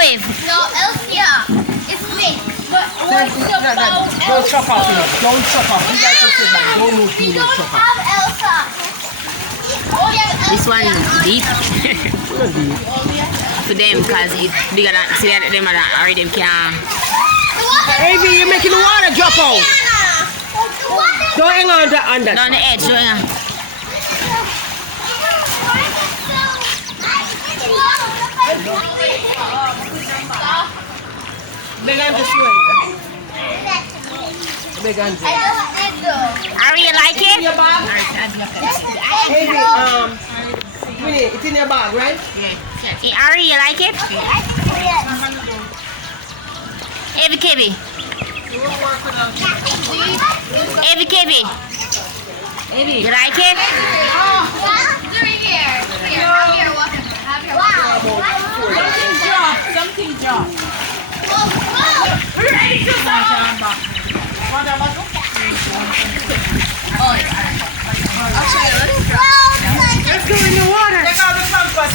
with? No, Elsia. It's me. But Don't chop off it. Don't chop off. You guys can sit back. Don't move. we don't have Elsa. Oh, yeah, This one deep Deep. for them because it's bigger than, see that them are already them can. Baby, you're making the water drop out. Don't hang on that under. Down the edge, so yeah. Big hand this way. Big hand. Ari, you like it? Baby, Winnie, it's in your bag, right? Hey, Ari, you like it? Evie Kibby. Evie Kibby. You like it? Something dropped. Let's go in the water. Take out the compass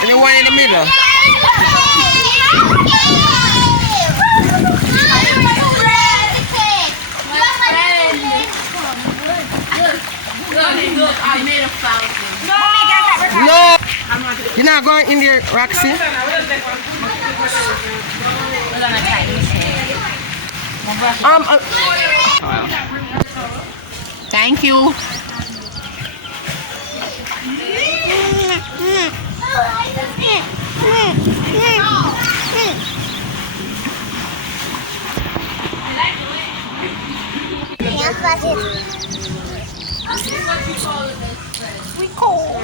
Anyone in the middle? Look, I made a fountain. No! You're not going in there, Roxy? Thank you. We cold.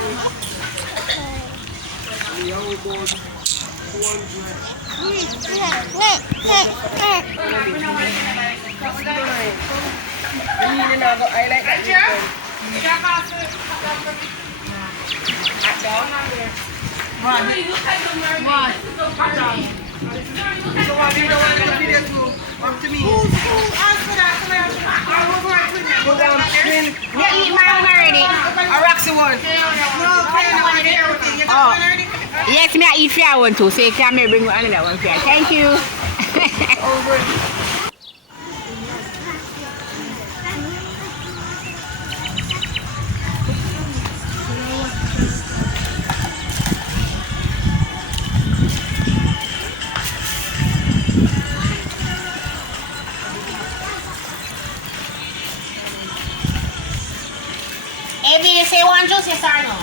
Yes, me I eat fair one too, so you can maybe bring another one fair. Thank you. Evie, you say one juice, yes or no?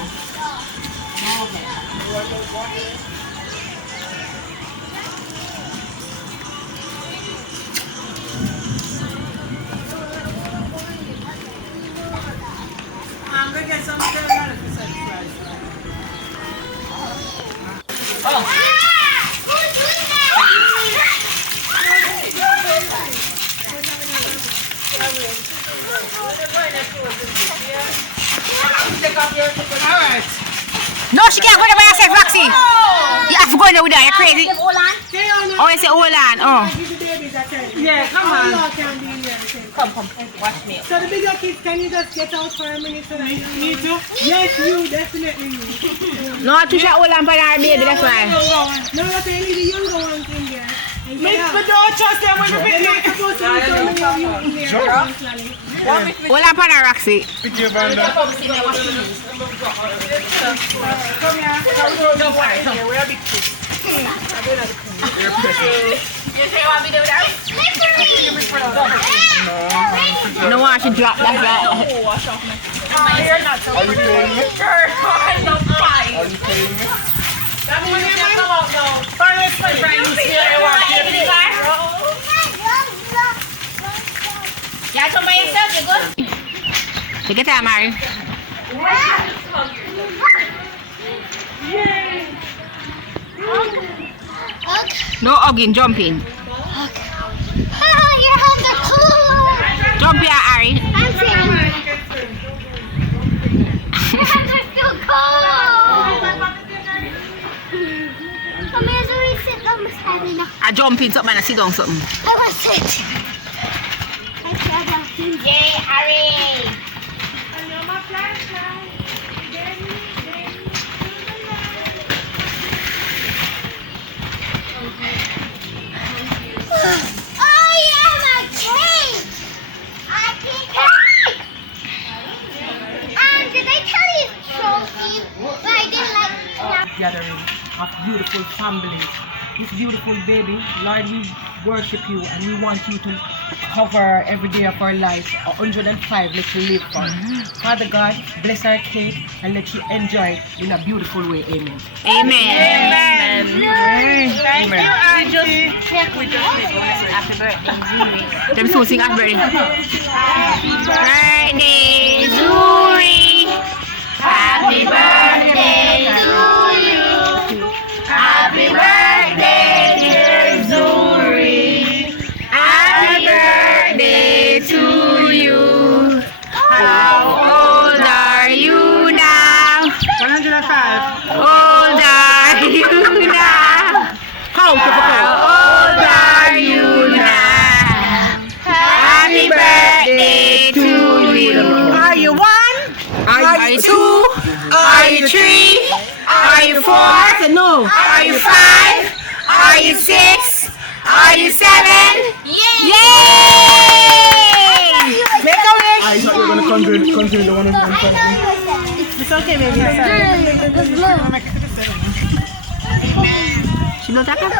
No, okay. I'm going to get some Alright. No, she can't go there by herself, Roxy. You have to go in there with her, you're crazy. Oh, you say hold on. Oh. Yeah, come on. Come, watch me. So the bigger kids, can you just get out for a minute? So that Me too? Yes, you, definitely you. No, Trisha hold on for her baby, that's why. No, but I need the younger ones in there. But don't trust them when you They're pick not supposed to be so many of you in there. Honestly. Hold on for her, Roxy. Pick your band up. Come here. Don't worry, we're a big kid. You say what we do with that? No one should drop that right. You're not so Are you paying me? Are you paying me? That means you can't come out now. First, my friend, you see I want to get the car. Yeah, come by yourself, you good? Take your time, Mary. No hugging, jumping. Your hands are cool. Jump here, Ari. I'm saying. Your hands are still cold. I jump in something and I sit down something. I want to sit. Yay, Harry! Oh yeah, my cake! I think. Did I tell you, Trophy? But I didn't like. Gathering of beautiful families. This beautiful baby, Lord, we worship you and we want you to cover every day of our lives. 105, let you live for. Father God, bless our cake and let you enjoy it in a beautiful way. Amen. Amen. Thank you, Auntie. Happy birthday, them so sing happy birthday, Zuri. Happy birthday to you. Happy birthday, dear Zuri. Happy birthday to you. How old are you now? 105. Old are you now? How old are you now? Happy birthday to you. Are you 1? Are you 2? Are you 3? Are you 4? No. Are you 5? Are you 6? Are you 7? Yay! Make a wish. I thought you were going to conjure the one in front of me. It's okay, baby. It's sorry. She don't talk up?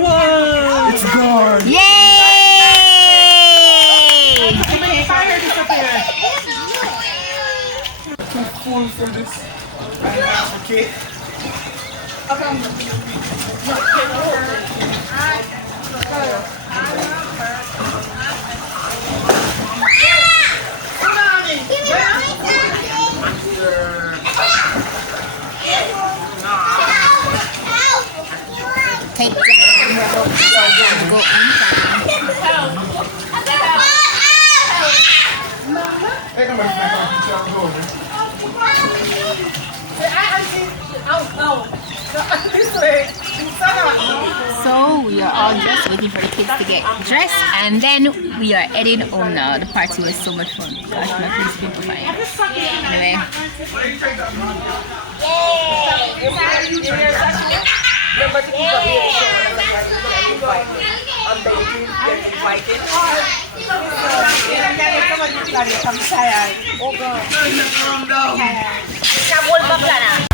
Whoa. It's gone. Yay! Too full for this. Okay. Take time. Go on time. Hey, come on, So we are all just waiting for the kids to get dressed and then we are heading home now. The party was so much fun. Gosh, my kids been fine. Anyway. I'm tired. Oh, God.